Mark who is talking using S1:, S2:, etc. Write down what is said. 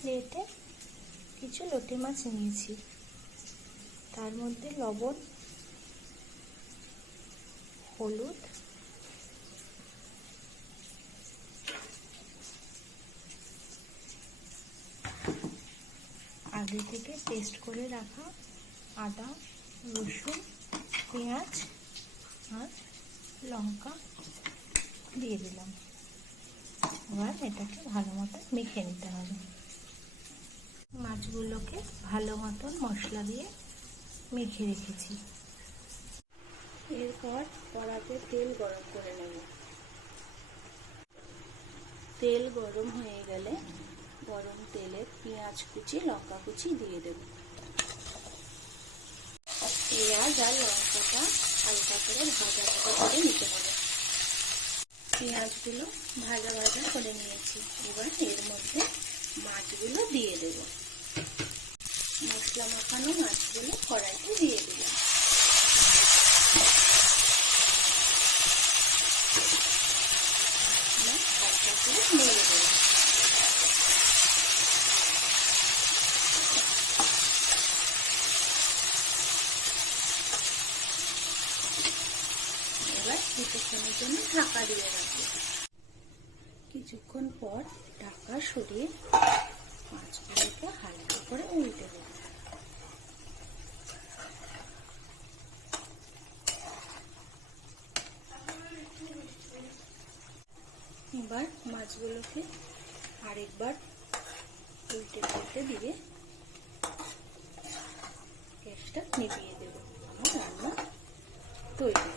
S1: প্লেটে কিছু লোটে মাছ নিয়েছি। তার মধ্যে লবণ, হলুদ, আগে থেকে পেস্ট করে রাখা আদা, রসুন, পেঁয়াজ আর লঙ্কা দিয়ে দিলাম। এবার এটাকে ভালো মতো মেখে নিতে হবে। মাছগুলোকে ভালো মতন মশলা দিয়ে মেখে রেখেছি। এরপর কড়াতে তেল গরম করে নেব। তেল গরম হয়ে গেলে গরম তেলে পেঁয়াজ কুচি, লঙ্কা কুচি দিয়ে দেব। পেঁয়াজ আর লঙ্কাটা হালকা করে ভাজা ভাজা করে নিতে হবে। পেঁয়াজগুলো ভাজা ভাজা করে নিয়েছি। এবার এর মধ্যে মাছগুলো দিয়ে দেব মশলা মাখানো মাছগুলো কড়াইতে দিয়ে দিলাম এবার কিছুক্ষণের জন্য ঢাকা দিয়ে রাখব কিছুক্ষণ পর ঢাকা সরিয়ে মাছগুলোকে হালকা করে উল্টে দেব এবার মাছগুলোকে আরেকবার উল্টে পাল্টে দিয়ে গ্যাসটা নিভিয়ে দেবো। আমার রান্না তৈরি।